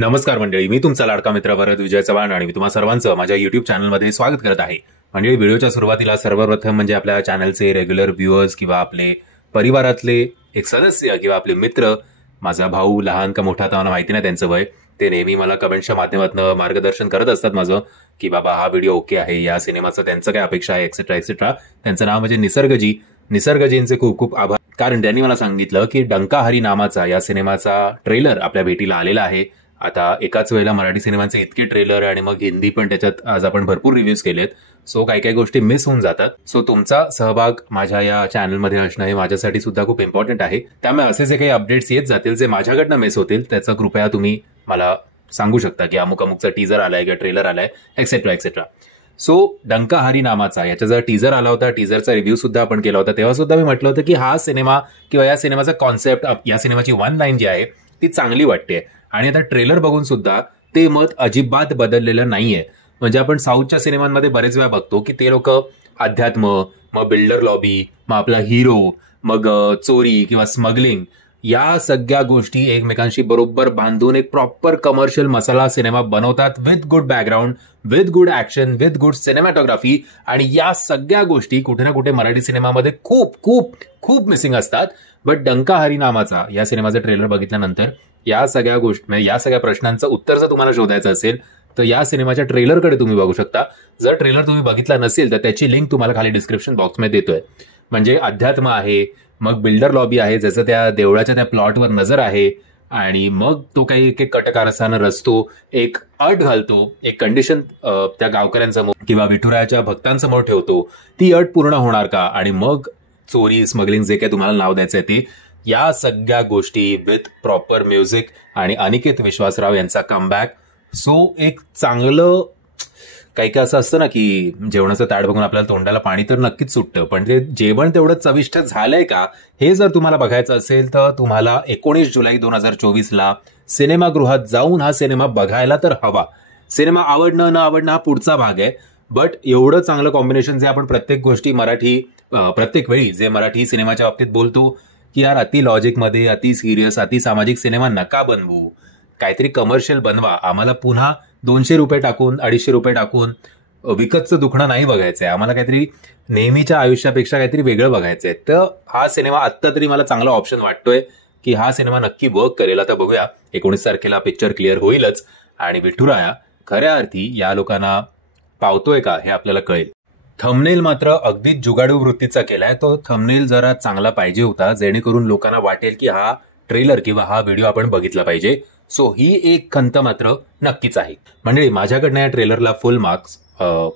नमस्कार मंडळी, मी तुमचा लाडका मित्र भरत विजय चव्हाण आणि मी तुम्हा सर्वांचं माझ्या युट्यूब चॅनलमध्ये स्वागत करत आहे. मंडळी, व्हिडिओच्या सुरुवातीला सर्वप्रथम म्हणजे आपल्या चॅनलचे रेग्युलर व्ह्युअर्स किंवा आपले परिवारातले एक सदस्य किंवा आपले मित्र, माझा भाऊ लहान का मोठा तर माहिती नाही त्यांचं वय, ते नेहमी मला कमेंटच्या माध्यमातून मार्गदर्शन करत असतात माझं की बाबा हा व्हिडिओ ओके आहे, या सिनेमाचं त्यांचं काय अपेक्षा आहे एक्सेट्रा एक्सेट्रा. त्यांचं नाव म्हणजे निसर्गजींचे खूप खूप आभार, कारण त्यांनी मला सांगितलं की डंका हरी नामाचा या सिनेमाचा ट्रेलर आपल्या भेटीला आलेला आहे. आता एकाच वेळेला मराठी सिनेमांचे इतके ट्रेलर आणि मग हिंदी पण त्याच्यात आज आपण भरपूर रिव्ह्यूज केलेत, सो काही काही गोष्टी मिस होऊन जातात. सो तुमचा सहभाग माझ्या या चॅनलमध्ये असणं हे माझ्यासाठी सुद्धा खूप इम्पॉर्टंट आहे. त्यामुळे असे जे काही अपडेट्स येत जातील जे माझ्याकडनं मिस होतील त्याचं कृपया तुम्ही मला सांगू शकता की अमुक अमुकचा टीजर आलाय किंवा ट्रेलर आलाय एक्सेट्रा एक्सेट्रा. सो डंका हरी नामाचा याचा जर टीजर आला होता, टीजरचा रिव्ह्यू सुद्धा आपण केला होता, तेव्हा सुद्धा मी म्हटलं होतं की हा सिनेमा किंवा या सिनेमाचा कॉन्सेप्ट, या सिनेमाची वन लाईन जी आहे ती चांगली वाटते. आणि आता ट्रेलर बघून सुद्धा ते मत अजिबात बदललेलं नाहीये. म्हणजे आपण साऊथच्या सिनेमांमध्ये बरेच वेळा बघतो की ते लोक अध्यात्म, मग बिल्डर लॉबी, मग आपला हिरो, मग चोरी किंवा स्मगलिंग, या सगळ्या गोष्टी एकमेकांशी बरोबर बांधून एक प्रॉपर कमर्शियल मसाला सिनेमा बनवतात with good background, with good action, with good cinematography. आणि या सगळ्या गोष्टी कुठे ना कुठे मराठी सिनेमामध्ये खूप खूप खूप मिसिंग असतात. बट डंका हरी नामाचा या सिनेमाचं ट्रेलर बघितल्यानंतर या सगळ्या गोष्टी, या सगळ्या प्रश्नांचं उत्तर जर तुम्हाला शोधायचं असेल तर या सिनेमाच्या ट्रेलरकडे तुम्ही बघू शकता. जर ट्रेलर तुम्ही बघितला नसेल तर त्याची लिंक तुम्हाला खाली डिस्क्रिप्शन बॉक्समध्ये देतोय. म्हणजे अध्यात्म आहे, मग बिल्डर लॉबी आहे, ज्याचं त्या देवळाच्या त्या प्लॉटवर नजर आहे, आणि मग तो काही एक एक कटकारस्थानं रचतो, एक अट घालतो, एक कंडिशन त्या गावकऱ्यांसमोर किंवा विठुरायाच्या भक्तांसमोर ठेवतो. ती अट पूर्ण होणार का, आणि मग चोरी, स्मगलिंग, जे काही तुम्हाला नाव द्यायचं आहे ते, या सगळ्या गोष्टी विथ प्रॉपर म्युझिक आणि अनिकेत विश्वासराव यांचा कमबॅक. सो एक चांगलं काही काय असं असतं ना की जेवणाचं ताट बघून आपल्याला तोंडाला पाणी तर नक्कीच सुटतं, पण ते जेवण तेवढं चविष्ट झालंय का हे जर तुम्हाला बघायचं असेल तर तुम्हाला 19 जुलै 2024 सिनेमागृहात जाऊन हा सिनेमा बघायला तर हवा. सिनेमा आवडणं न आवडणं हा पुढचा भाग आहे, बट एवढं चांगलं कॉम्बिनेशन जे आपण प्रत्येक गोष्टी प्रत्येक वेळी जे मराठी सिनेमाच्या बाबतीत बोलतो की यार अति लॉजिकमध्ये, अति सिरियस, अति सामाजिक सिनेमा नका बनवू, काहीतरी कमर्शियल बनवा, आम्हाला पुन्हा 200 रुपये टाकून 250 रुपये टाकून विकतचं दुखणं नाही बघायचंय, आम्हाला काहीतरी नेहमीच्या आयुष्यापेक्षा काहीतरी वेगळं बघायचंय. तर हा सिनेमा आत्ता तरी मला चांगला ऑप्शन वाटतोय की हा सिनेमा नक्की वर्क करेल. आता बघूया, 19 तारखेला पिक्चर क्लिअर होईलच आणि विठुराया खऱ्या अर्थी या लोकांना पावतोय का हे आपल्याला कळेल. थंबनेल मात्र अगदीच जुगाडू वृत्तीचा केलाय. तो थंबनेल जरा चांगला पाहिजे होता, जेणेकरून लोकांना वाटेल की हा ट्रेलर किंवा हा व्हिडिओ आपण बघितला पाहिजे. सो ही एक खंत मात्र नक्कीच आहे. मंडळी, माझ्याकडनं या ट्रेलरला फुल मार्क्स.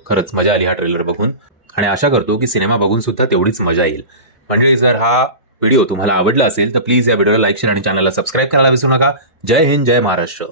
खरंच मजा आली हा ट्रेलर बघून, आणि आशा करतो की सिनेमा बघून सुद्धा तेवढीच मजा येईल. मंडळी, जर हा व्हिडिओ तुम्हाला आवडला असेल तर प्लीज या व्हिडिओला लाईक, शेअर आणि चॅनलला सबस्क्राईब करायला विसरू नका. जय हिंद, जय महाराष्ट्र.